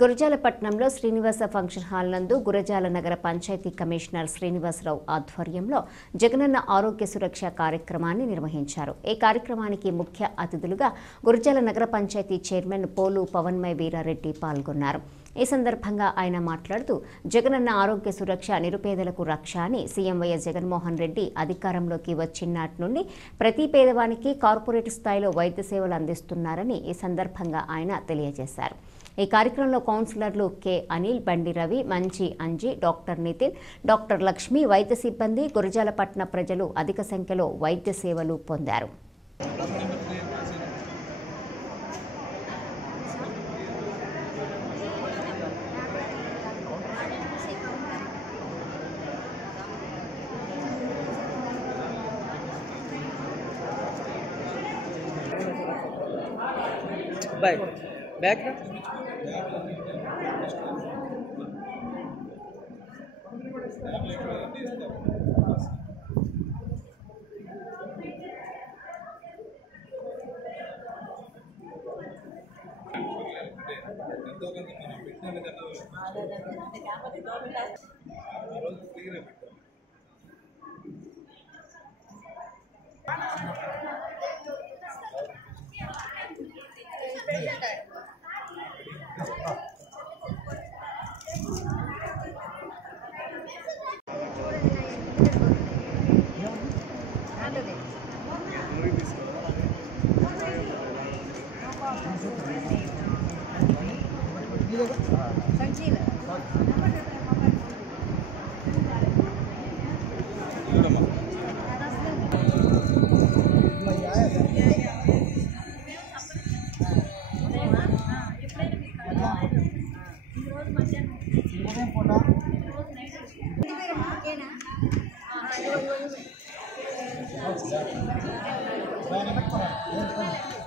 గురజాలపట్నంలో Srinivasa function hall నందు గురజాల నగర panchayat commissioner Srinivasarao ఆధ్వర్యంలో జగనన్న ఆరోగ్య సురక్ష కార్యక్రమాన్ని నిర్వహించారు. ఈ కార్యక్రమానికి ముఖ్య అతిథులుగా గురజాల నగర పంచాయతీ చైర్మన్ పోలు పవన్మయ వీరారెడ్డి పాల్గొన్నారు. ఈ సందర్భంగా ఆయన మాట్లాడుతూ జగనన్న ఆరోగ్య సురక్ష నిరుపేదలకు రక్ష అని సీఎం వైఎస్ జగన్మోహన్ రెడ్డి అధికారంలోకి వచ్చినాటి నుండి ప్రతి పేదవానికి కార్పొరేట్ స్థాయిలో వైద్య సేవలు అందిస్తున్నారని ఈ సందర్భంగా ఆయన తెలియజేశారు. ఈ కార్యక్రమంలో కౌన్సిలర్లు కె అనిల్, బండి రవి, మంచి అంజి, డాక్టర్ నితిన్, డాక్టర్ లక్ష్మి, వైద్య సిబ్బంది, గురజాలపట్న ప్రజలు అధిక సంఖ్యలో వైద్య సేవలు పొందారు. Back Oke.